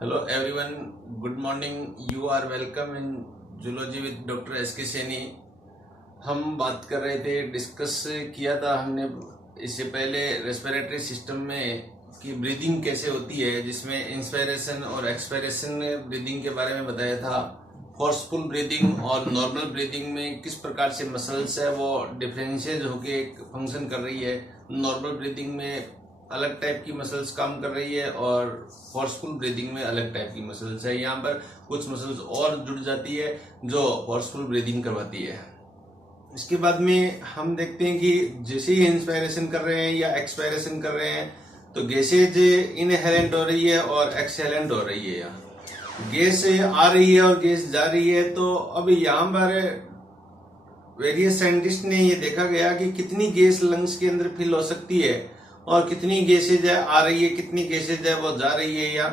Hello everyone, good morning. You are welcome in Zoology with Dr. SK Saini. हम बात कर रहे थे, डिस्कस किया था हमने इससे पहले रेस्पिरेटरी सिस्टम में कि ब्रीदिंग कैसे होती है, जिसमें इंस्पायरेशन और एक्सपायरेशन ब्रीदिंग के बारे में बताया था। फोर्सफुल ब्रीदिंग और नॉर्मल ब्रीदिंग में किस प्रकार से मसल्स है वो डिफरेंशिएट होके फंक्शन कर रही है। नॉर्मल ब्रीदिंग में अलग टाइप की मसल्स काम कर रही है और फोर्सफुल ब्रीदिंग में अलग टाइप की मसल्स है। यहाँ पर कुछ मसल्स और जुड़ जाती है जो फोर्सफुल ब्रीदिंग करवाती है। इसके बाद में हम देखते हैं कि जैसे ही इंस्पायरेशन कर रहे हैं या एक्सपायरेशन कर रहे हैं तो गैसेज इनहेलेंट हो रही है और एक्सहेलेंट हो रही है। यहाँ गैस आ रही है और गैस जा रही है। तो अब यहाँ पर वेरियस साइंटिस्ट ने ये देखा गया कि कितनी गैस लंग्स के अंदर फिल हो सकती है और कितनी गैसेज आ रही है, कितनी गैसेज है वो जा रही है। या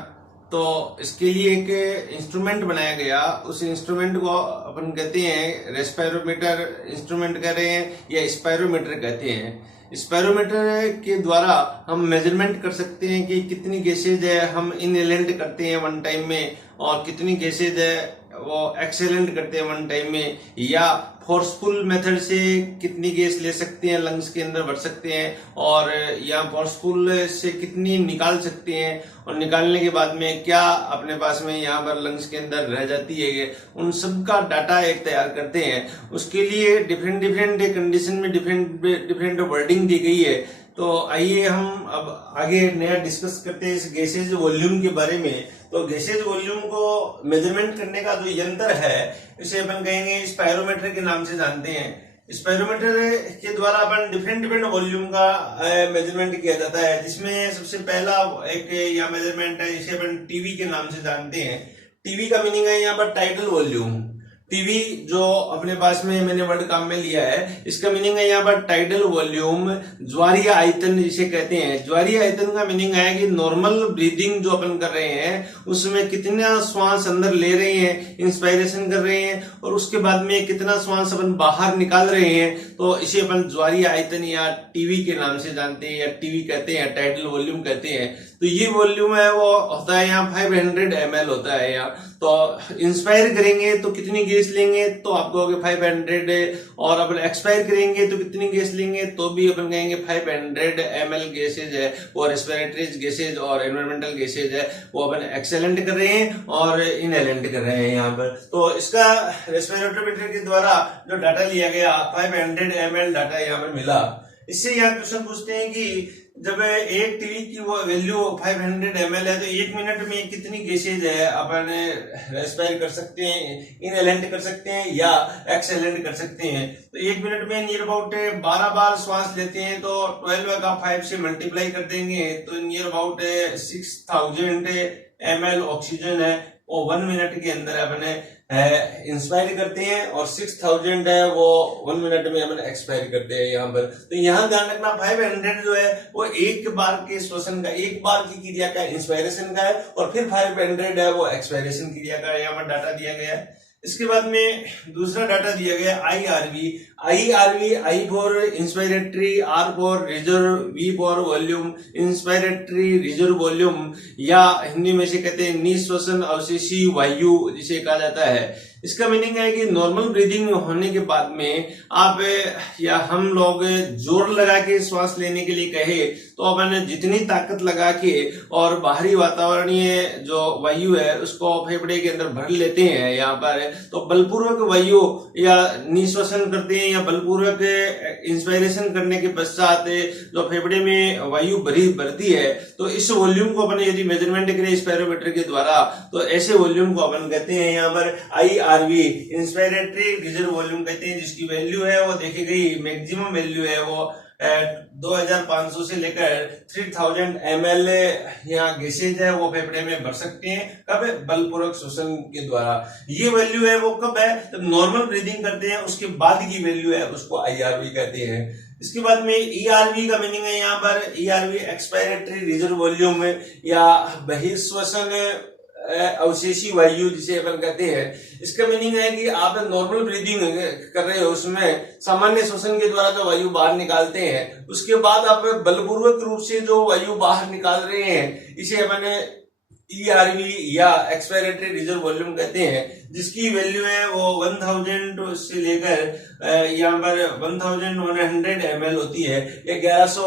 तो इसके लिए एक इंस्ट्रूमेंट बनाया गया। उस इंस्ट्रूमेंट को अपन कहते हैं रेस्पायरोमीटर इंस्ट्रूमेंट कह रहे हैं या स्पायरोमीटर कहते हैं। स्पायरोमीटर के द्वारा हम मेजरमेंट कर सकते हैं कि कितनी गैसेज है हम इनहेलेंट करते हैं वन टाइम में और कितनी गैसेज है वो एक्सेलेंट करते हैं वन टाइम में, या फोर्सफुल मेथड से कितनी गैस ले सकते हैं, लंग्स के अंदर भर सकते हैं और या फोर्सफुल से कितनी निकाल सकते हैं और निकालने के बाद में क्या अपने पास में यहाँ पर लंग्स के अंदर रह जाती है। उन सब का डाटा एक तैयार करते हैं। उसके लिए डिफरेंट डिफरेंट कंडीशन में डिफरेंट वर्डिंग दी गई है। तो आइए हम अब आगे नया डिस्कस करते हैं इस गैसेज वॉल्यूम के बारे में। तो गैसेज वॉल्यूम को मेजरमेंट करने का जो यंत्र है इसे अपन कहेंगे स्पायरोमीटर के नाम से जानते हैं। स्पायरोमीटर के द्वारा अपन डिफरेंट वॉल्यूम का मेजरमेंट किया जाता है, जिसमें सबसे पहला एक यह मेजरमेंट है इसे अपन टीवी के नाम से जानते हैं। टीवी का मीनिंग है यहाँ पर टाइडल वॉल्यूम। टीवी जो अपने पास में मैंने वर्ड काम में लिया है, इसका मीनिंग है यहाँ पर टाइडल वॉल्यूम, ज्वारीय आयतन जिसे कहते हैं। ज्वारीय आयतन का मीनिंग है कि नॉर्मल ब्रीदिंग जो अपन कर रहे हैं उसमें कितना श्वास अंदर ले रहे हैं, इंस्पायरेशन कर रहे हैं, और उसके बाद में कितना श्वास अपन बाहर निकाल रहे हैं। तो इसे अपन ज्वारीय आयतन या टीवी के नाम से जानते हैं या टीवी कहते हैं, टाइडल वॉल्यूम कहते हैं। तो ये वॉल्यूम है वो होता है यहाँ 500 ml होता है यहाँ। तो इंस्पायर करेंगे तो कितनी गैस लेंगे तो आपको कहोगे 500, और अपन एक्सपायर करेंगे तो कितनी गैस लेंगे तो भी अपन कहेंगे 500 ml गैसेज है। और रेस्पिरेटरी गैसेज और एनवायरमेंटल गैसेज है वो अपन एक्सेलेंट कर रहे हैं और इनहेलेंट कर रहे हैं यहाँ पर। तो इसका रेस्पिरेटोमीटर के द्वारा जो डाटा लिया गया 500 ml डाटा यहाँ पर मिला। इससे यहाँ क्वेश्चन पूछते हैं कि जब एक टीवी की वो वैल्यू 500 ml है तो एक मिनट में कितनी गैसेज है अपन रेस्पायर कर सकते हैं, इनहेलेंट कर सकते हैं या एक्सहेलेंट कर सकते हैं। तो एक मिनट में नियर अबाउट 12 बार श्वास लेते हैं तो 12 का 5 से मल्टीप्लाई कर देंगे तो नियर अबाउट 6000 ml ऑक्सीजन है वो 1 मिनट के अंदर अपने इंस्पायर करते हैं और 6000 है वो 1 मिनट में अपन एक्सपायर करते हैं यहाँ पर। तो यहाँ ध्यान रखना 500 जो है वो एक बार के श्वसन का, एक बार की क्रिया का इंस्पायरेशन का है और फिर 500 है वो एक्सपायरेशन क्रिया का यहाँ पर डाटा दिया गया है। इसके बाद में दूसरा डाटा दिया गया IRV, I for inspiratory, R for reserve, V for volume, inspiratory reserve volume, या हिंदी में से कहते हैं निश्वसन अवशेषी वायु जिसे कहा जाता है। इसका मीनिंग है कि नॉर्मल ब्रीदिंग होने के बाद में आप या हम लोग जोर लगा के श्वास लेने के लिए कहे तो अपन जितनी ताकत लगा के और बाहरी वातावरणीय जो वायु है उसको फेफड़े के अंदर भर लेते हैं यहाँ पर, तो बलपूर्वक वायु या निश्वसन करते हैं या बलपूर्वक इंस्पायरेशन करने के पश्चात जो फेफड़े में वायु भरती है तो इस वॉल्यूम को अपन यदि मेजरमेंट करें स्पायरोमीटर के द्वारा तो ऐसे वॉल्यूम को अपन कहते हैं यहाँ पर IRV, इंस्पायरेटरी रिजर्व वॉल्यूम कहते हैं, जिसकी वैल्यू है वो देखी गई मैक्सिमम वैल्यू है वो 2500 से लेकर 3000 ml यहाँ गैसेज है वो फेफड़े में भर सकते हैं। कब? बलपूर्वक श्वसन के द्वारा। ये वैल्यू है वो कब है? जब नॉर्मल ब्रीदिंग करते हैं उसके बाद की वैल्यू है उसको IRV कहते हैं। इसके बाद में ERV का मीनिंग है यहाँ पर ERV एक्सपायरेटरी रिजर्व वॉल्यूम या बहिर्श्वसन अवशेषी वायु जिसे अपन कहते हैं। इसका मीनिंग है कि आप नॉर्मल ब्रीदिंग कर रहे हो उसमें सामान्य श्वसन के द्वारा जो वायु बाहर निकालते हैं उसके बाद आप बलपूर्वक रूप से जो वायु बाहर निकाल रहे हैं इसे अपन ERV या एक्सपायरेटरी रिजर्व वॉल्यूम कहते हैं, जिसकी वैल्यू है वो 1000 से लेकर यहाँ पर 1100 ml होती है, या 1100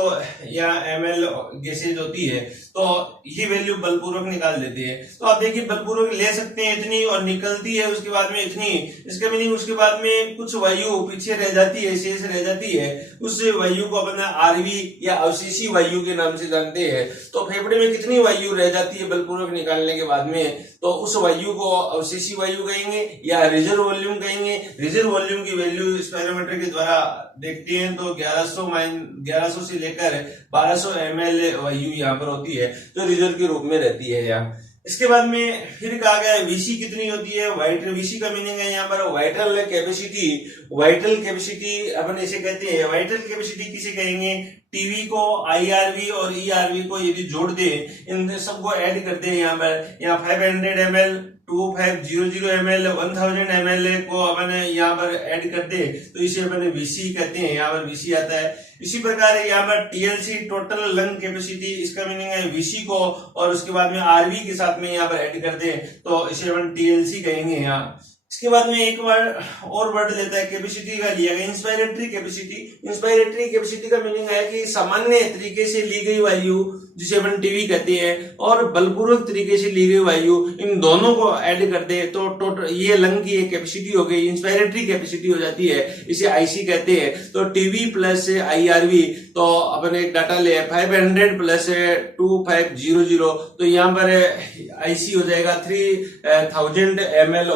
या ml गैसेज होती है। तो ये वैल्यू बलपूर्वक निकाल लेते हैं। तो आप देखिए बलपूर्वक ले सकते हैं इतनी और निकलती है उसके बाद में इतनी, इसका मीनिंग उसके बाद में कुछ वायु पीछे रह जाती है, शेष रह जाती है, उस वायु को अपन आरवी या अवशेषी वायु के नाम से जानते हैं। तो फेफड़े में कितनी वायु रह जाती है बलपूर्वक निकालने के बाद में, तो उस वायु को अवशेषी वायु कहेंगे या रिजर्व वॉल्यूम कहेंगे। रिजर्व वॉल्यूम की वैल्यू स्पायरोमीटर के द्वारा देखते हैं तो 1100 से लेकर 1200 ml वायु यहाँ पर होती है जो रिजर्व के रूप में रहती है यहाँ। इसके बाद में फिर कहा गया है वीसी कितनी होती है। वाइटल वीसी का मीनिंग है यहाँ पर वाइटल कैपेसिटी। वाइटल कैपेसिटी अपन इसे कहते हैं। वाइटल कैपेसिटी किसे कहेंगे? टीवी को, आईआरवी और ईआरवी को यदि जोड़ दे, इन सबको ऐड करते हैं यहाँ पर, यहाँ 500 ml 2500 ml 1000 ml को अपन यहाँ पर ऐड कर दे तो इसे अपन वीसी कहते हैं, यहाँ पर वीसी आता है। इसी प्रकार यहाँ पर टीएलसी टोटल लंग कैपेसिटी, इसका मीनिंग है वीसी को और उसके बाद में आरवी के साथ में यहाँ पर ऐड कर दे तो इसे अपन टीएलसी कहेंगे यहाँ। इसके बाद में एक बार और वर्ड लेता है कैपेसिटी का, लिया गया इंस्पायरेटरी कैपेसिटी। इंस्पायरेटरी कैपेसिटी का मीनिंग है कि सामान्य तरीके से ली गई वायु जिसे अपन टीवी कहते हैं और बलपूर्वक तरीके से ली गई वायु, इन दोनों को ऐड कर दे तो टोटल ये लंग की एक कैपेसिटी हो गई, इंस्पायरेटरी कैपेसिटी हो जाती है, इसे आईसी कहते हैं। तो टीवी प्लस आईआरवी, तो अपन एक डाटा ले 500 प्लस 2500, तो यहाँ पर आईसी हो जाएगा 3000 ml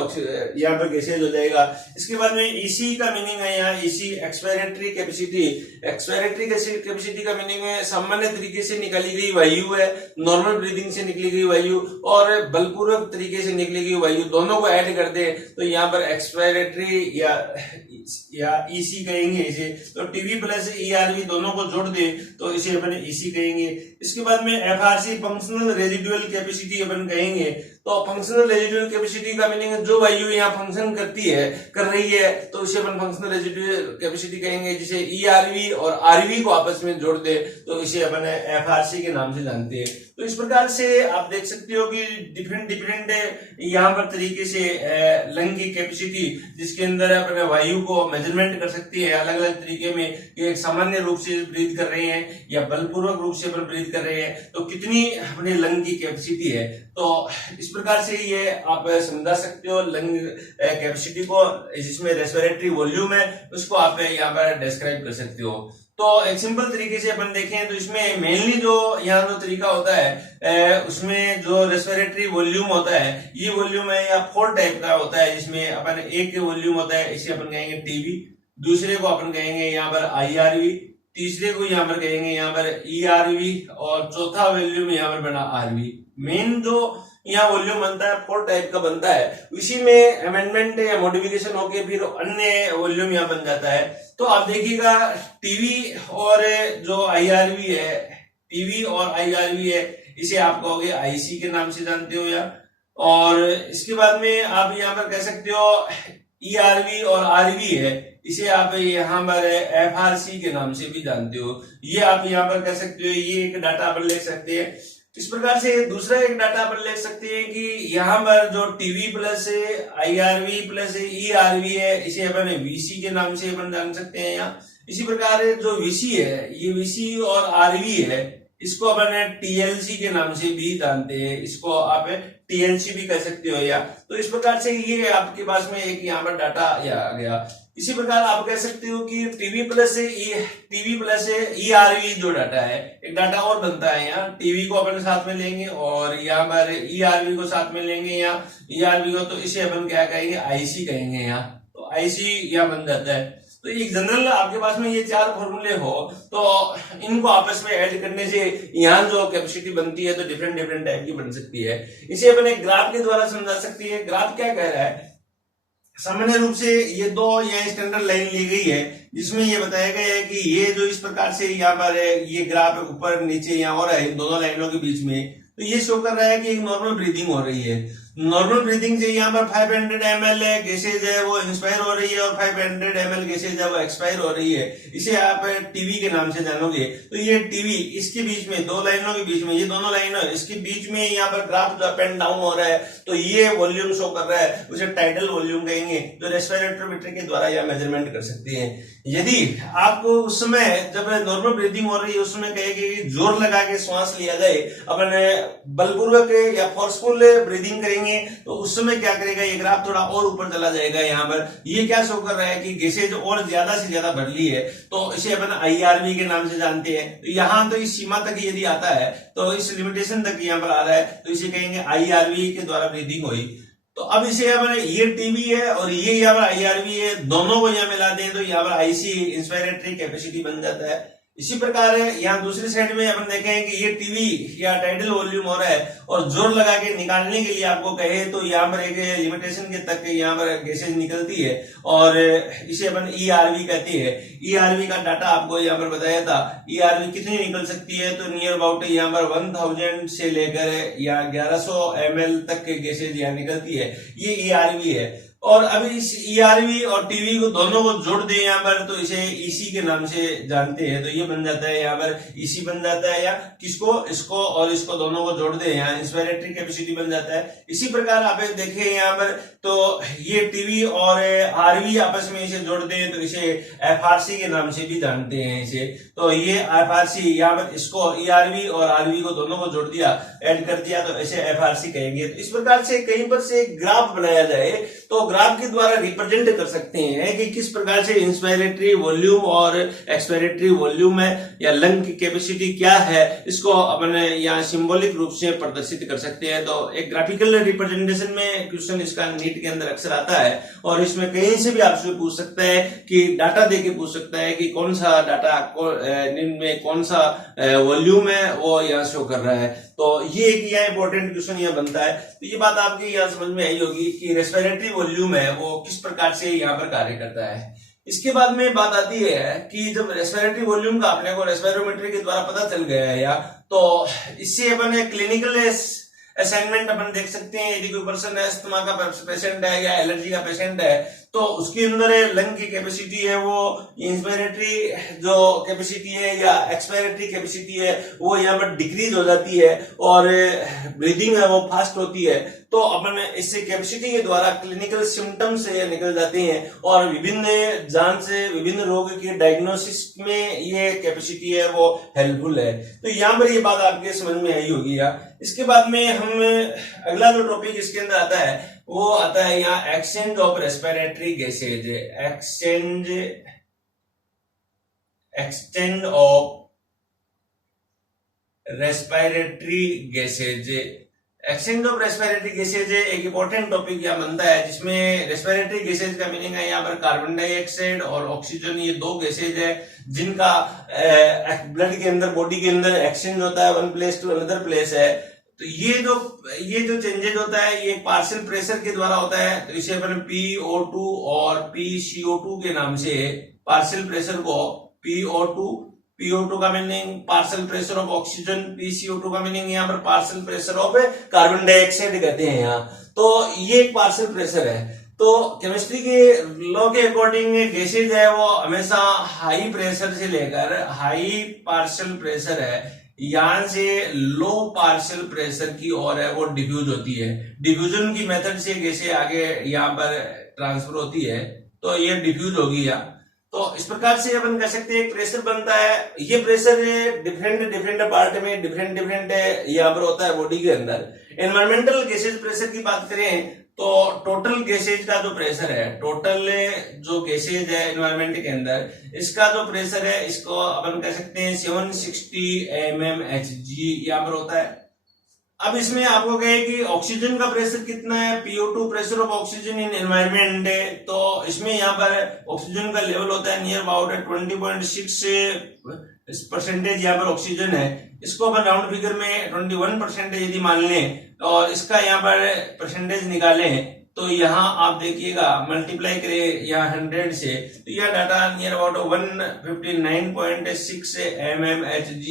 यहाँ पर गैसेज हो जाएगा। इसके बाद में ईसी का मीनिंग है यहाँ EC expiratory capacity. Expiratory capacity का मीनिंग है सामान्य तरीके से निकाली गई वायु है, नॉर्मल ब्रीदिंग से निकली गई वायु और बलपूर्वक तरीके से निकली गई वायु, दोनों को ऐड कर दे तो यहाँ पर एक्सपायरेटरी या ईसी कहेंगे इसे। तो टीवी प्लस ईआरवी दोनों को जोड़ दे तो इसे अपन ईसी कहेंगे। इसके बाद में एफआरसी फंक्शनल रेजिडुअल कैपेसिटी अपन कहेंगे। तो फंक्शनल रेजिडुअल कैपेसिटी का मीनिंग जो वायु यहाँ फंक्शन कर रही है तो उसे अपन फंक्शनल रेजिडुअल कैपेसिटी कहेंगे, जिसे ईआरवी और आरवी को आपस में जोड़ दे तो इसे अपन एफआरसी के नाम से जानते हैं। तो इस प्रकार से आप देख सकते हो कि डिफरेंट यहाँ पर तरीके से लंग की कैपेसिटी, जिसके अंदर अपन वायु को मेजरमेंट कर सकती है अलग अलग तरीके में कि एक सामान्य रूप से ब्रीथ कर रहे हैं या बलपूर्वक रूप से अपन ब्रीथ कर रहे हैं तो कितनी अपने लंग की कैपेसिटी है। तो इस प्रकार से ये आप समझा सकते हो लंग कैपेसिटी को, जिसमें रेस्पिरेटरी वॉल्यूम है उसको आप यहाँ पर डिस्क्राइब कर सकते हो। तो एक सिंपल तरीके से अपन देखें तो इसमें मेनली जो यहाँ जो तरीका होता है उसमें जो रेस्पिरेटरी वॉल्यूम होता है, ये वॉल्यूम है या 4 टाइप का होता है, जिसमें अपन एक वॉल्यूम होता है इसे अपन कहेंगे टीवी, दूसरे को अपन कहेंगे यहाँ पर आईआरवी, तीसरे को यहाँ पर कहेंगे यहाँ पर ईआरवी और चौथा वॉल्यूम यहाँ पर बना आरवी। मेन जो यहाँ वॉल्यूम बनता है 4 टाइप का बनता है, इसी में अमेंडमेंट या मॉडिफिकेशन होके फिर अन्य वॉल्यूम यहाँ बन जाता है। तो आप देखिएगा टीवी और जो आईआरवी है, टीवी और आईआरवी है, इसे आप कहोगे आईसी के नाम से जानते हो या, और इसके बाद में आप यहाँ पर कह सकते हो ईआरवी और आरवी है, इसे आप यहाँ पर एफआरसी के नाम से भी जानते हो। ये आप यहाँ पर कह सकते हो, ये एक डाटा आप लिख सकते हैं। इस प्रकार से दूसरा एक डाटा अपन लिख सकते हैं कि यहाँ पर जो TV plus IRV plus ERV है, इसे अपन वीसी के नाम से अपन जान सकते हैं यहाँ। इसी प्रकार जो वीसी है, ये वीसी और आरवी है, इसको अपन टीएलसी के नाम से भी जानते हैं, इसको आप टीएलसी भी कह सकते हो या। तो इस प्रकार से ये आपके पास में एक यहाँ पर डाटा आ गया। इसी प्रकार आप कह सकते हो कि टीवी प्लस ईआरवी जो डाटा है, एक डाटा और बनता है यहाँ, टीवी को अपन साथ में लेंगे और यहाँ पर ईआरवी को साथ में लेंगे यहाँ ईआरवी को, तो इसे अपन क्या कहेंगे आईसी कहेंगे यहाँ। तो आईसी यहाँ बन जाता है। तो एक जनरल आपके पास में ये 4 फॉर्मूले हो तो इनको आपस में ऐड करने से यहाँ जो कैपेसिटी बनती है तो डिफरेंट टाइप की बन सकती है। इसे अपन एक ग्राफ के द्वारा समझा सकती है। ग्राफ क्या कह रहा है, सामान्य रूप से ये 2 यहाँ स्टैंडर्ड लाइन ली गई है, जिसमें ये बताया गया है कि ये जो इस प्रकार से यहाँ पर ये ग्राफ ऊपर नीचे यहाँ हो रहा है इन दोनों लाइनों के बीच में, तो ये शो कर रहा है कि एक नॉर्मल ब्रीदिंग हो रही है। नॉर्मल ब्रीदिंग से यहाँ पर 500 ml है गैसेज है वो इंस्पायर हो रही है और 500 ml गैसेज है वो एक्सपायर हो रही है। इसे आप टीवी के नाम से जानोगे। तो ये टीवी, इसके बीच में दो लाइनों के बीच में, ये दोनों लाइनों इसके बीच में यहाँ पर ग्राफ जो अप एंड डाउन हो रहा है, तो ये वॉल्यूम शो कर रहा है, उसे टाइडल वॉल्यूम कहेंगे, जो रेस्पिरेटोमीटर के द्वारा यह मेजरमेंट कर सकते हैं। यदि आपको उस समय जब नॉर्मल ब्रीदिंग हो रही है उस समय कहेगी कि जोर लगा के श्वास लिया जाए, अपन बलपूर्वक या फोर्सफुल ब्रीदिंग करेंगे तो उस समय क्या करेगा, ये ग्राफ थोड़ा और ऊपर चला जाएगा। यहाँ पर ये क्या शो कर रहा है कि गैसेज और ज्यादा से ज्यादा भर ली है, तो इसे अपन IRV के नाम से जानते हैं। तो यहाँ तो इस सीमा तक यदि आता है, तो इस लिमिटेशन तक यहाँ पर आ रहा है, तो इसे कहेंगे IRV के द्वारा ब्रीदिंग हुई। तो अब इसे यहाँ पर ये टीवी है और ये यहाँ पर IRV है, दोनों को यहाँ मिला दें तो यहाँ पर IC इंस्पायरेटरी कैपेसिटी बन जाता है। इसी प्रकार यहाँ दूसरी साइड में अपन देखें कि ये टीवी या टाइडल वॉल्यूम हो रहा है और जोर लगा के निकालने के लिए आपको कहे तो यहाँ पर एक लिमिटेशन के तक यहाँ पर गैसेज निकलती है और इसे अपन ERV कहते हैं। ERV का डाटा आपको यहाँ पर बताया था। ERV कितनी निकल सकती है, तो नियर अबाउट यहाँ पर 1000 से लेकर या 1100 ml तक के गैसेज यहाँ निकलती है, ये ERV है। और अभी इस ERV और टीवी को दोनों को जोड़ दें यहाँ पर, तो इसे EC के नाम से जानते हैं। तो ये बन जाता है यहाँ पर EC बन जाता है, या किसको, इसको और इसको दोनों को जोड़ दें, यहाँ इंस्पायरेटरी कैपेसिटी बन जाता है। इसी प्रकार आप देखें यहाँ पर, तो ये टीवी और RV आपस में इसे जोड़ दें तो इसे FRC के नाम से भी जानते हैं इसे। तो ये FRC यहाँ पर इसको ERV और RV को दोनों को जोड़ दिया, ऐड कर दिया, तो इसे FRC कहेंगे। तो इस प्रकार से कहीं पर से एक ग्राफ बनाया जाए तो ग्राफ के द्वारा रिप्रेजेंट कर सकते हैं कि किस प्रकार से इंस्पायरेटरी वॉल्यूम और एक्सपायरेटरी वॉल्यूम है या लंग की कैपेसिटी क्या है, इसको अपन यहाँ सिंबॉलिक रूप से प्रदर्शित कर सकते हैं। तो एक ग्राफिकल रिप्रेजेंटेशन में क्वेश्चन इसका नीट के अंदर अक्सर आता है और इसमें कहीं से भी आपसे पूछ सकता है कि डाटा देके पूछ सकता है कि कौन सा डाटा में कौन सा वॉल्यूम है वो यहाँ शो कर रहा है। तो ये एक यहाँ इंपॉर्टेंट क्वेश्चन यहाँ बनता है। तो ये बात आपकी यहाँ समझ में आई होगी कि रेस्पिरेटरी वॉल्यूम है वो किस प्रकार से यहाँ पर कार्य करता है। इसके बाद में बात आती है कि जब रेस्पिरेटरी वॉल्यूम का अपने को रेस्पिरोमीटर के द्वारा पता चल गया है या, तो इससे अपन क्लिनिकल असाइनमेंट अपन देख सकते हैं। यदि कोई पर्सन अस्थमा का पेशेंट है या एलर्जी का पेशेंट है तो उसके अंदर लंग की कैपेसिटी है वो इंस्पायरेटरी जो कैपेसिटी है या एक्सपायरेटरी कैपेसिटी है वो यहाँ पर डिक्रीज हो जाती है और ब्रीदिंग है वो फास्ट होती है। तो अपन इससे कैपेसिटी के द्वारा क्लिनिकल सिम्टम्स निकल जाते हैं और विभिन्न जांच से विभिन्न रोग के डायग्नोसिस में ये कैपेसिटी है वो हेल्पफुल है। तो यहाँ पर ये बात आपके समझ में आई होगी। इसके बाद में हम अगला जो टॉपिक इसके अंदर आता है वो आता है यहाँ exchange of respiratory gases. Exchange of respiratory gases. Exchange of respiratory gases एक इंपॉर्टेंट टॉपिक यहाँ बनता है जिसमें रेस्पिरेटरी गैसेज का मीनिंग है यहाँ पर कार्बन डाइऑक्साइड और ऑक्सीजन, ये दो गैसेज है जिनका ब्लड के अंदर बॉडी के अंदर एक्सचेंज होता है one place to another place है। तो ये जो चेंजेज होता है ये पार्शियल प्रेशर के द्वारा होता है। तो इसे अपन PO2 और PCO2 के नाम से पार्शियल प्रेशर को PO2 का meaning partial pressure of oxygen, PCO2 का मीनिंग यहाँ पर partial pressure of carbon dioxide कहते हैं यहाँ। तो ये एक पार्शियल प्रेशर है। तो केमिस्ट्री के लॉ के अकॉर्डिंग गैसेज है वो हमेशा हाई प्रेशर से लेकर हाई पार्शियल प्रेशर है यहां से लो पार्शियल प्रेशर की ओर है वो डिफ्यूज होती है। डिफ्यूजन की मेथड से गैसें आगे यहाँ पर ट्रांसफर होती है तो ये डिफ्यूज होगी यहाँ। तो इस प्रकार से अपन कह सकते हैं प्रेशर बनता है। ये प्रेशर डिफरेंट पार्ट में डिफरेंट यहाँ पर होता है बॉडी के अंदर। एनवायरमेंटल गैसेज प्रेशर की बात करें तो टोटल गैसेज का जो प्रेशर है, टोटल जो गैसेज है एनवायरमेंट के अंदर, इसका जो प्रेशर है इसको अपन कह सकते हैं 760 mmHg यहाँ पर होता है। अब इसमें आपको कहे कि ऑक्सीजन का प्रेशर कितना है, PO2 pressure of oxygen in environment है। तो इसमें यहाँ पर ऑक्सीजन का लेवल होता है नियर अबाउट 20.6% यहाँ पर ऑक्सीजन है। इसको अपन राउंड फिगर में 21% यदि मान लें और इसका यहाँ पर परसेंटेज निकालें तो यहाँ आप देखिएगा मल्टीप्लाई करें यहाँ 100 से तो यह डाटा नियर अबाउट 159.6 mmHg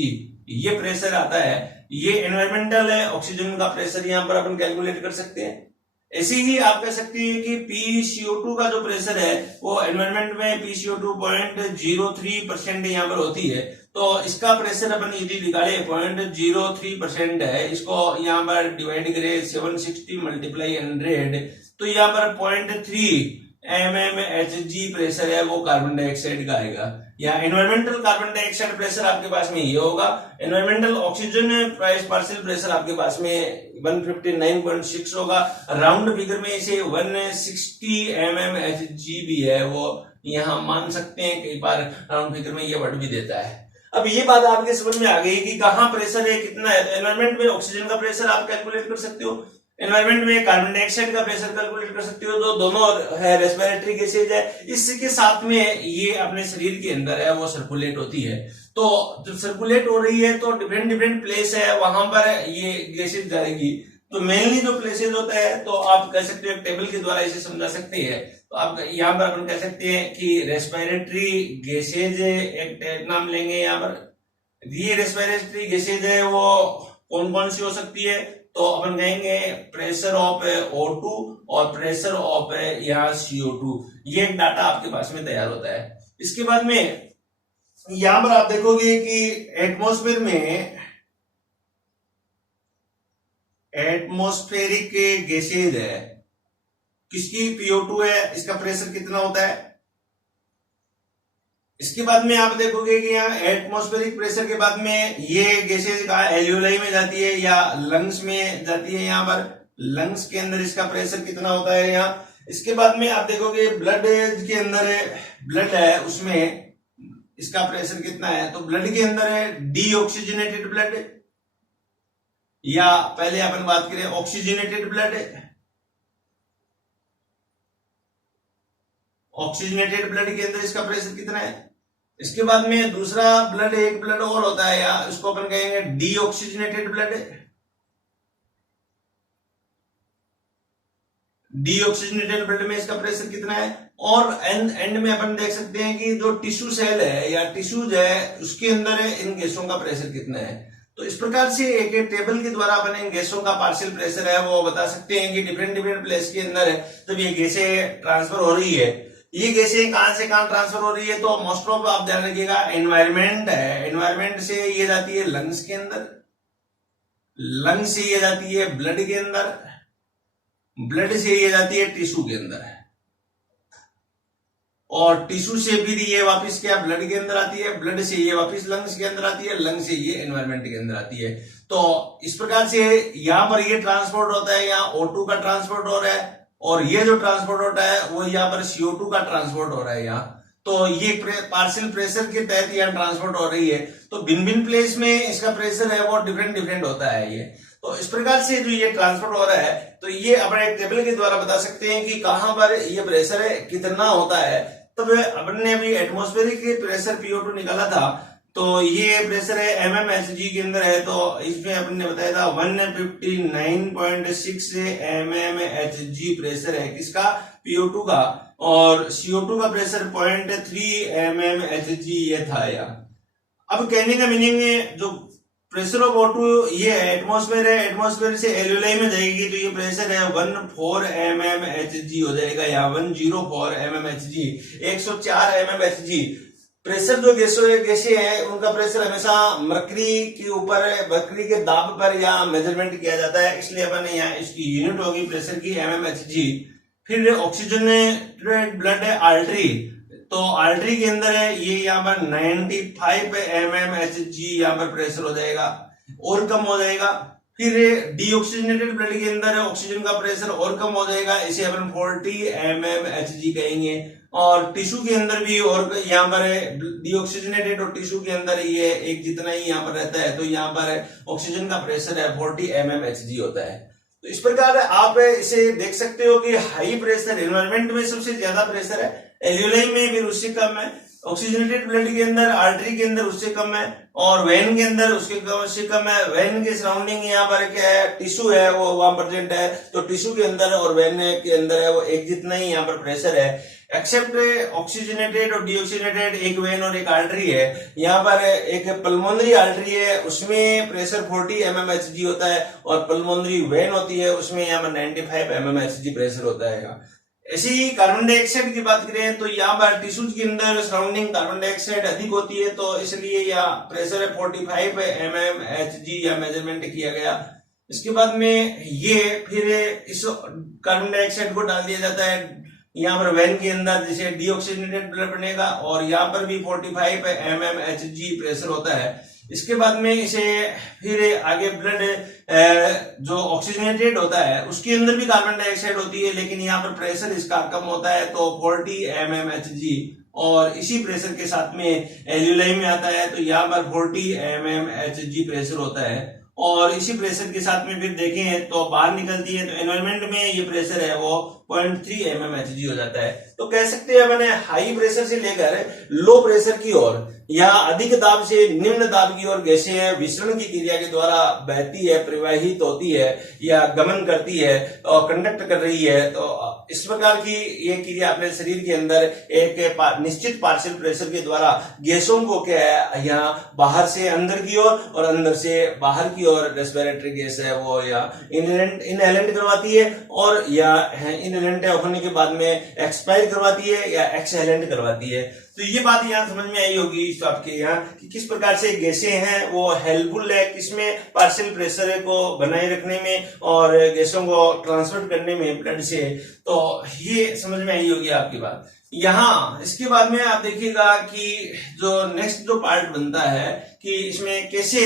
ये प्रेशर आता है। ये एनवायरमेंटल है, ऑक्सीजन का प्रेशर यहाँ पर अपन कैलकुलेट कर सकते हैं। ऐसे ही आप कह सकते हैं कि PCO2 का जो प्रेशर है वो एनवायरमेंट में PCO2 0.03% यहाँ पर होती है, तो इसका प्रेशर अपन यदि निकाले 0.03% है, इसको यहाँ पर डिवाइड करें 760 मल्टीप्लाई 100, तो यहाँ पर 0.3 mmHg प्रेशर है वो कार्बन डाइऑक्साइड का आएगा। या एनवायरमेंटल कार्बन डाइऑक्साइड प्रेशर आपके पास में ये होगा, एनवायरमेंटल ऑक्सीजन पार्शियल प्रेशर आपके पास में 159.6 होगा। राउंड फिगर में इसे 160 mmHg भी है वो यहाँ मान सकते हैं, कई बार राउंड फिगर में ये वर्ड भी देता है। अब ये बात आपके समझ में आ गई कि कहाँ प्रेशर है, कितना है। तो एनवायरमेंट में ऑक्सीजन का प्रेशर आप कैलकुलेट कर सकते हो, एनवायरमेंट में कार्बन डाइऑक्साइड का प्रेशर कैलकुलेट कर सकते हो, तो दोनों है रेस्पिरेटरी गैसेज है। इसके साथ में ये अपने शरीर के अंदर है वो सर्कुलेट होती है, तो जब सर्कुलेट हो रही है तो डिफरेंट डिफरेंट प्लेस है वहां पर ये गैसेज जाएगी। तो मेनली जो प्लेसेज होता है तो आप कह सकते हो टेबल के द्वारा इसे समझा सकते हैं। तो आप यहाँ पर अपन कह सकते हैं कि रेस्पिरेटरी गैसेज एक नाम लेंगे यहाँ पर। ये रेस्पिरेटरी गैसेज है वो कौन कौन सी हो सकती है, तो अपन कहेंगे प्रेशर ऑफ O2 और प्रेशर ऑफ यहाँ CO2, ये एक डाटा आपके पास में तैयार होता है। इसके बाद में यहां पर आप देखोगे कि एटमॉस्फेरिक गैसेज है, किसकी PO2 है, इसका प्रेशर कितना होता है। इसके बाद में आप देखोगे कि यहाँ एटमॉस्फेरिक प्रेशर के बाद में ये गैसेज का एल्यूलाई में जाती है या लंग्स में जाती है। यहाँ पर लंग्स के अंदर इसका प्रेशर कितना होता है यहाँ। इसके बाद में आप देखोगे ब्लड के अंदर ब्लड है उसमें इसका प्रेशर कितना है, तो ब्लड के अंदर है डीऑक्सीजनेटेड ब्लड, या पहले अपन बात करें ऑक्सीजनेटेड ब्लड। ऑक्सीजनेटेड ब्लड के अंदर इसका प्रेशर कितना है। इसके बाद में दूसरा ब्लड, एक ब्लड और होता है या इसको अपन कहेंगे डीऑक्सीजनेटेड ब्लड। डीऑक्सीजनेटेड ब्लड में इसका प्रेशर कितना है। और एंड में अपन देख सकते हैं कि जो टिश्यू सेल है या टिश्यूज है उसके अंदर इन गैसों का प्रेशर कितना है। तो इस प्रकार से एक टेबल के द्वारा अपन इन गैसों का पार्शियल प्रेशर है वो बता सकते हैं कि डिफरेंट डिफरेंट प्लेस के अंदर है जब ये गैसें ट्रांसफर हो रही है। ये गैसें कहां से कहां ट्रांसफर हो रही है, तो मोस्ट ऑफ आप ध्यान रखिएगा एनवायरमेंट है, एनवायरमेंट से ये जाती है लंग्स के अंदर, लंग्स से ये जाती है ब्लड के अंदर, ब्लड से ये जाती है टिश्यू के अंदर, और टिश्यू से फिर ये वापस क्या ब्लड के अंदर आती है, ब्लड से ये वापस लंग्स के अंदर आती है, लंग्स से ये एनवायरमेंट के अंदर आती है। तो इस प्रकार से यहां पर ये ट्रांसपोर्ट होता है, यहाँ O2 का ट्रांसपोर्ट हो रहा है, और ये जो ट्रांसपोर्ट होता है वो यहाँ पर CO2 का ट्रांसपोर्ट हो रहा है यहाँ। तो ये पार्शियल प्रेशर के तहत यहाँ ट्रांसपोर्ट हो रही है। तो भिन्न भिन्न प्लेस में इसका प्रेशर है वो डिफरेंट डिफरेंट होता है ये। तो इस प्रकार से जो ये ट्रांसपोर्ट हो रहा है तो ये अपने एक टेबल के द्वारा बता सकते हैं कि कहां पर ये प्रेशर है कितना होता है। तब अपन ने अभी एटमॉस्फेरिक प्रेशर PO2 निकाला था, तो ये प्रेशर है mmHg के अंदर है, तो इसमें अपन ने बताया था 159.6 mmHg प्रेशर है किसका, PO2 का, और CO2 का प्रेशर 0.3 mmHg ये था यार। अब कहने का मीनिंग है जो प्रेशर ऑफ O2 ये एटमॉस्फेयर है, एटमॉस्फेयर से एल्यूलाई में जाएगी तो ये प्रेशर है 14 mmHg हो जाएगा, या 104 mmHg, 104 mmHg। प्रेशर जो गैसें हैं उनका प्रेशर हमेशा मरकरी के ऊपर, मरकरी के दाब पर या मेजरमेंट किया जाता है, इसलिए अपन यहाँ इसकी यूनिट होगी प्रेशर की mmHg। फिर ऑक्सीजन ब्लड है आर्टरी, तो आर्टरी के अंदर है ये यहाँ पर 95 mmHg यहाँ पर प्रेशर हो जाएगा और कम हो जाएगा। फिर डीऑक्सीजनेटेड ब्लड के अंदर ऑक्सीजन का प्रेशर और कम हो जाएगा, इसे अपन 40 mmHg कहेंगे। और टिश्यू के अंदर भी और यहाँ पर डीऑक्सीजनेटेड और टिश्यू के अंदर ये एक जितना ही यहाँ पर रहता है, तो यहाँ पर ऑक्सीजन का प्रेशर है 40 mmHg होता है। तो इस प्रकार आप इसे देख सकते हो कि हाई प्रेशर एनवायरमेंट में सबसे ज्यादा प्रेशर है, एल्यूलाई में फिर उससे कम है, ऑक्सीजनेटेड ब्लड के अंदर आर्टरी के अंदर उससे कम है, और वेन के अंदर उससे कम है। वेन के सराउंडिंग यहाँ पर क्या है, टिश्यू है वो वहां प्रेजेंट है, तो टिश्यू के अंदर और वेन के अंदर है वो एक जितना ही यहाँ पर प्रेशर है। एक्सेप्ट ऑक्सीजनेटेड और डीऑक्सीजनेटेड एक वेन और एक आर्टरी है। यहाँ पर एक पल्मोनरी आर्टरी है, उसमें प्रेशर 40 mmHg होता है, और पल्मोनरी वेन होती है, उसमें यहाँ पर 95 mmHg प्रेशर होता है। ऐसे ही कार्बन डाइऑक्साइड की बात करें तो यहाँ पर टिश्यूज के अंदर सराउंडिंग कार्बन डाइऑक्साइड अधिक होती है, तो इसलिए यहाँ प्रेशर है 45 mmHg या मेजरमेंट किया गया। इसके बाद में ये फिर इस कार्बन डाइऑक्साइड को डाल दिया जाता है यहाँ पर वेन के अंदर, जिसे डीऑक्सीजनेटेड ब्लड बनेगा, और यहाँ पर भी 45 mmHg प्रेशर होता है। इसके बाद में इसे फिर आगे ब्लड जो ऑक्सीजनेटेड होता है उसके अंदर भी कार्बन डाइऑक्साइड होती है, लेकिन यहाँ पर प्रेशर इसका कम होता है, तो 40 mmHg, और इसी प्रेशर के साथ में एल्यूलाई में आता है, तो यहाँ पर 40 mmHg प्रेशर होता है, और इसी प्रेशर के साथ में फिर देखें तो बाहर निकलती है, तो एनवायरमेंट में ये प्रेशर है वो 0.3 mmHg हो जाता है। तो कह सकते हैं मैंने हाई प्रेशर से लेकर लो प्रेशर की ओर या अधिक दाब से निम्न दाब की ओर गैसें विसरण की क्रिया के द्वारा बहती है, प्रवाहित होती है या गमन करती है और कंडक्ट कर रही है। तो इस प्रकार की ये क्रिया अपने शरीर के अंदर एक निश्चित पार्शियल प्रेशर के द्वारा गैसों को क्या है यहाँ बाहर से अंदर की ओर और अंदर से बाहर की ओर रेस्पिरेटरी गैस है वो या इनहेलेंट करवाती है, और या इनहेलेंट होने के बाद में एक्सपायर करवाती है या एक्सहेलेंट करवाती है। तो ये बात यहाँ समझ में आई होगी आपके यहाँ कि किस प्रकार से गैसें हैं वो हेल्पफुल है किसमें पार्शियल प्रेशर को बनाए रखने में और गैसों को ट्रांसफर करने में ब्लड से। तो ये समझ में आई होगी आपकी बात। यहाँ इसके बाद में आप देखिएगा कि जो नेक्स्ट जो पार्ट बनता है कि इसमें कैसे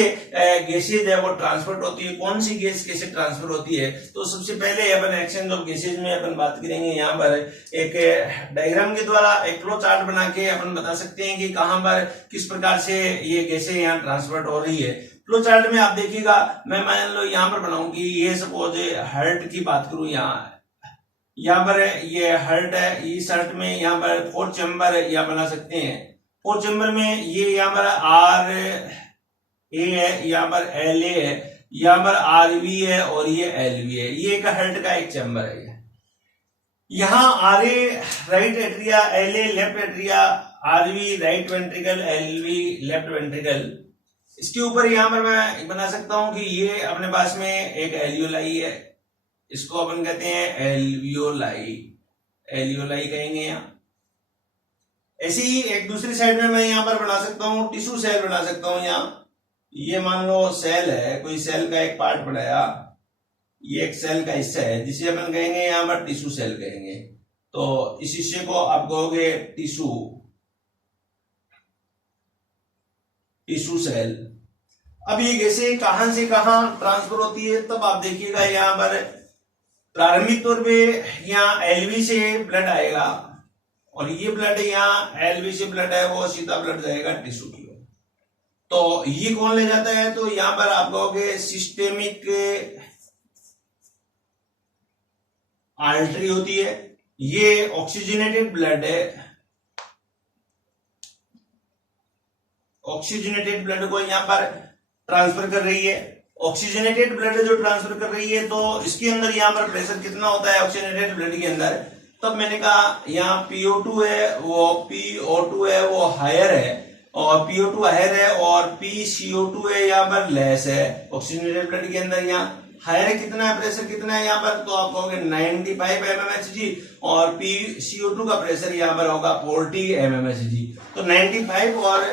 गैसेज है वो ट्रांसफर होती है, कौन सी गैस कैसे ट्रांसफर होती है। तो सबसे पहले अपन एक्सचेंज ऑफ गैसेज में अपन बात करेंगे। यहाँ पर एक डायग्राम के द्वारा एक फ्लो चार्ट बना के अपन बता सकते हैं कि कहाँ पर किस प्रकार से ये गैसें यहाँ ट्रांसफर हो रही है। फ्लो चार्ट में आप देखिएगा, मैं मान लो यहाँ पर बनाऊं कि ये सपोज हार्ट की बात करूं, यहाँ पर ये हार्ट है, इस हार्ट में यहाँ पर 4 चैम्बर यहाँ बना सकते हैं। 4 चैम्बर में ये यहाँ पर आर ए है, यहाँ पर एल ए है, यहाँ पर आर वी है और ये एल वी है। ये एक हार्ट का एक चैम्बर है। यहाँ R A right atria, L A left atria, R V right ventricle, L V left ventricle. इसके ऊपर यहाँ पर मैं बना सकता हूं कि ये अपने पास में एक एल्वियोलाई है, इसको अपन कहते हैं एल्वियोलाई, एल्वियोलाई कहेंगे यहाँ। ऐसे ही एक दूसरी साइड में मैं यहाँ पर बना सकता हूँ टिश्यू सेल बना सकता हूँ। यहाँ ये मान लो सेल है, कोई सेल का एक पार्ट बनाया, ये एक सेल का हिस्सा है जिसे अपन कहेंगे यहाँ पर टिश्यू सेल कहेंगे। तो इस हिस्से को आप कहोगे टिश्यू सेल। अब ये गैसें कहां से कहां ट्रांसफर होती है, तब आप देखिएगा यहाँ पर प्रारंभिक तौर पे यहाँ एलवी से ब्लड आएगा और ये ब्लड यहाँ एलवी से ब्लड है वो सीधा ब्लड जाएगा टिश्यू की ओर। तो ये कौन ले जाता है, तो यहाँ पर आप कहोगे सिस्टेमिक आर्टरी होती है। ये ऑक्सीजनेटेड ब्लड है, ऑक्सीजनेटेड ब्लड को यहाँ पर ट्रांसफर कर रही है। ऑक्सीजनेटेड ब्लड जो ट्रांसफर कर रही है तो इसके अंदर यहाँ पर प्रेशर कितना होता है ऑक्सीजनेटेड ब्लड के अंदर, तब मैंने कहा यहाँ PO2 है वो PO2 है वो हायर है और PO2 हायर है और PCO2 है यहाँ पर लेस है ऑक्सीजनेटेड ब्लड के अंदर। यहाँ हायर है कितना है, प्रेशर कितना है यहाँ पर, तो आप कहोगे 95 mmHg और PCO2 का प्रेशर यहाँ पर होगा 40 mmHg। तो 95 और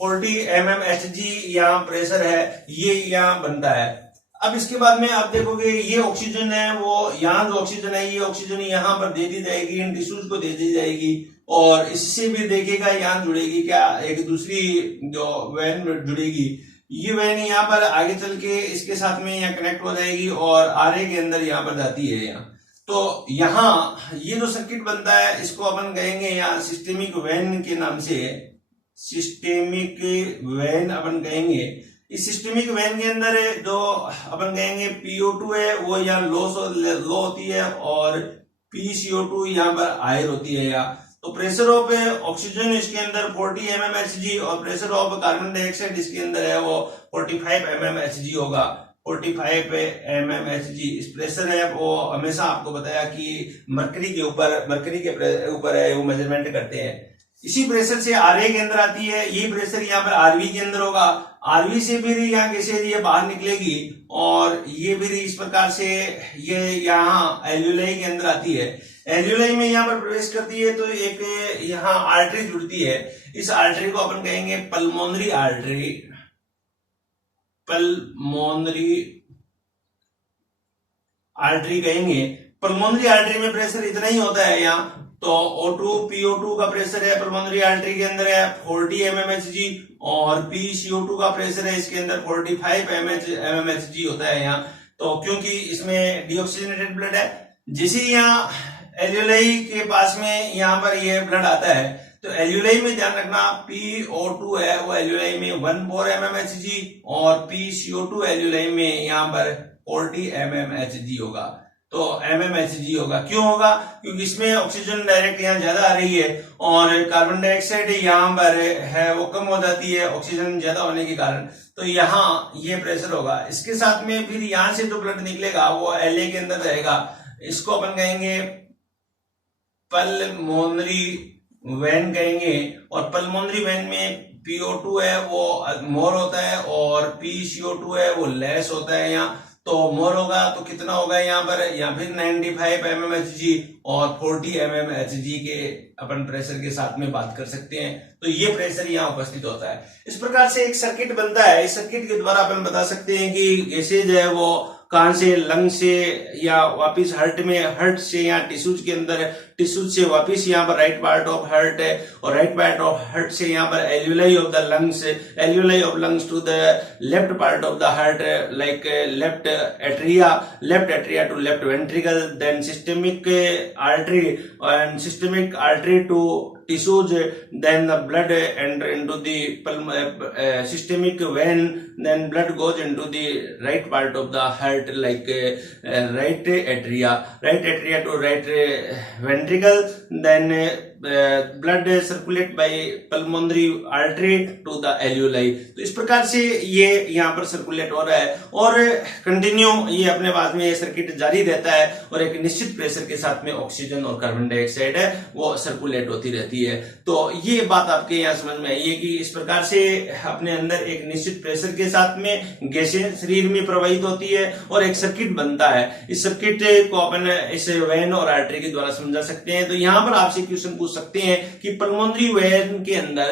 40 mmHg यहाँ प्रेशर है, ये यहाँ बनता है। अब इसके बाद में आप देखोगे ये ऑक्सीजन है वो यहाँ जो ऑक्सीजन है ये ऑक्सीजन यहाँ पर दे दी जाएगी, इन टिश्यूज को दे दी जाएगी और इससे भी देखिएगा यहाँ जुड़ेगी क्या, एक दूसरी जो वैन जुड़ेगी। ये वैन यहाँ पर आगे चल के इसके साथ में यहाँ कनेक्ट हो जाएगी और आरए के अंदर यहाँ पर जाती है यहाँ। तो यहाँ ये जो सर्किट बनता है इसको अपन कहेंगे यहाँ सिस्टेमिक वैन के नाम से, सिस्टेमिक वैन अपन कहेंगे। इस सिस्टेमिक वैन के अंदर जो अपन कहेंगे PO2 है वो यहाँ लो होती है और PCO2 यहाँ पर हायर होती है यहाँ। तो प्रेशर ऑफ ऑक्सीजन इसके अंदर 40 mmHg और प्रेशर ऑफ कार्बन डाइऑक्साइड इसके अंदर है वो 45 mmHg होगा। 45 mmHg इस प्रेशर है वो हमेशा आपको बताया कि मरकरी के ऊपर है, वो मेजरमेंट करते हैं। इसी प्रेशर से आरए के अंदर आती है, ये प्रेशर यहाँ पर आरवी के अंदर होगा, आरवी से फिर यहाँ गैसेज ये बाहर निकलेगी और ये फिर इस प्रकार से ये यहाँ एल्यूलाई के अंदर आती है। एल्यूलाई में यहाँ पर प्रवेश करती है तो एक यहाँ आर्टरी जुड़ती है, इस आर्टरी को अपन कहेंगे पल्मोनरी आर्टरी। पल्मोनरी आर्टरी कहेंगे। पल्मोनरी आर्टरी में प्रेशर इतना ही होता है यहाँ, तो O2 PO2 का प्रेशर है पल्मोनरी आर्टरी के अंदर है 40 mmHg और PCO2 का प्रेशर है इसके अंदर 45 mmHg होता है यहाँ। तो क्योंकि इसमें डीऑक्सीजनेटेड ब्लड है, जैसे यहाँ एल्यूलाई के पास में यहाँ पर ये ब्लड आता है तो एल्यूलाई में ध्यान रखना PO2 है वो एल्यूलाई में 14 mmHg और PCO2 एल्यूलाई में यहाँ पर 40 mmHg होगा। तो mmHg होगा, क्यों होगा? क्योंकि इसमें ऑक्सीजन डायरेक्ट यहाँ ज्यादा आ रही है और कार्बन डाइऑक्साइड यहाँ पर है वो कम हो जाती है ऑक्सीजन ज्यादा होने के कारण, तो यहाँ ये प्रेशर होगा। इसके साथ में फिर यहाँ से जो ब्लड निकलेगा वो LA के अंदर रहेगा, इसको अपन कहेंगे पल्मोनरी वेन कहेंगे। और पल्मोनरी वेन में PO2 है वो मोर होता है और PCO2 है वो लेस होता है यहाँ, तो मोर होगा तो कितना होगा यहाँ पर, यहाँ फिर 95 mmHg और 40 mmHg के अपन प्रेशर के साथ में बात कर सकते हैं। तो ये प्रेशर यहाँ उपस्थित होता है। इस प्रकार से एक सर्किट बनता है, इस सर्किट के द्वारा अपन बता सकते हैं कि गैसेज है वो कहां से, लंग से या वापिस हर्ट से या टिश्यूज के अंदर, टिश्यूज से वापिस यहाँ पर राइट पार्ट ऑफ हर्ट है और राइट पार्ट ऑफ हर्ट से यहाँ पर alveoli of the lungs, alveoli of lungs to the left part of the heart like left atria to left ventricle, then systemic artery to tissues, then the blood enter into the systemic vein, then blood goes into the right part of the heart like right atria to right ventricle, then blood circulate by pulmonary artery to the alveoli। तो इस प्रकार से ये यहाँ पर circulate हो रहा है और कंटिन्यू ये अपने बाद में ये सर्किट जारी रहता है और एक निश्चित प्रेशर के साथ में ऑक्सीजन और कार्बन डाइऑक्साइड है वो सर्कुलेट होती रहती है। तो ये बात आपके यहाँ समझ में आई है कि इस प्रकार से अपने अंदर एक निश्चित प्रेशर के साथ में गैसें शरीर में प्रवाहित होती है और एक सर्किट बनता है। इस सर्किट को अपन इस वेन और आर्टरी के द्वारा समझा सकते हैं। तो यहाँ पर आपसे क्वेश्चन पूछ सकते हैं कि पल्मोनरी वेन के अंदर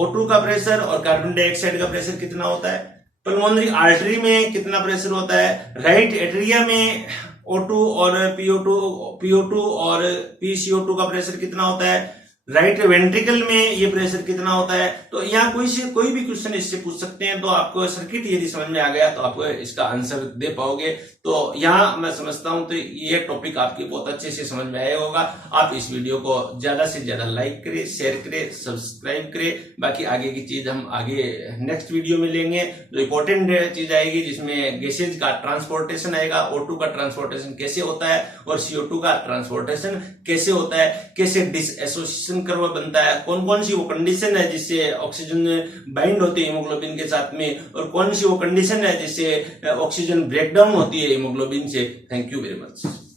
O2 का प्रेशर और कार्बन डाइऑक्साइड का प्रेशर कितना होता है, पल्मोनरी आर्टरी में कितना प्रेशर होता है, राइट एट्रिया में O2 और PO2 और PCO2 का प्रेशर कितना होता है, राइट वेंट्रिकल में ये प्रेशर कितना होता है। तो यहाँ कोई भी क्वेश्चन इससे पूछ सकते हैं। तो आपको सर्किट यदि समझ में आ गया तो आप इसका आंसर दे पाओगे। तो यहाँ मैं समझता हूं तो ये टॉपिक आपके बहुत अच्छे से समझ में आया होगा। आप इस वीडियो को ज्यादा से ज्यादा लाइक करें, शेयर करें, सब्सक्राइब करें। बाकी आगे की चीज हम आगे नेक्स्ट वीडियो में लेंगे। जो इंपॉर्टेंट चीज आएगी जिसमें गैसेज का ट्रांसपोर्टेशन आएगा, O2 का ट्रांसपोर्टेशन कैसे होता है और CO2 का ट्रांसपोर्टेशन कैसे होता है, कैसे डिसएसोसिएशन कर्व बनता है, कौन कौन सी वो कंडीशन है जिससे ऑक्सीजन बाइंड होती है हीमोग्लोबिन के साथ में और कौन सी वो कंडीशन है जिससे ऑक्सीजन ब्रेकडाउन होती है हीमोग्लोबिन से। Thank you very much.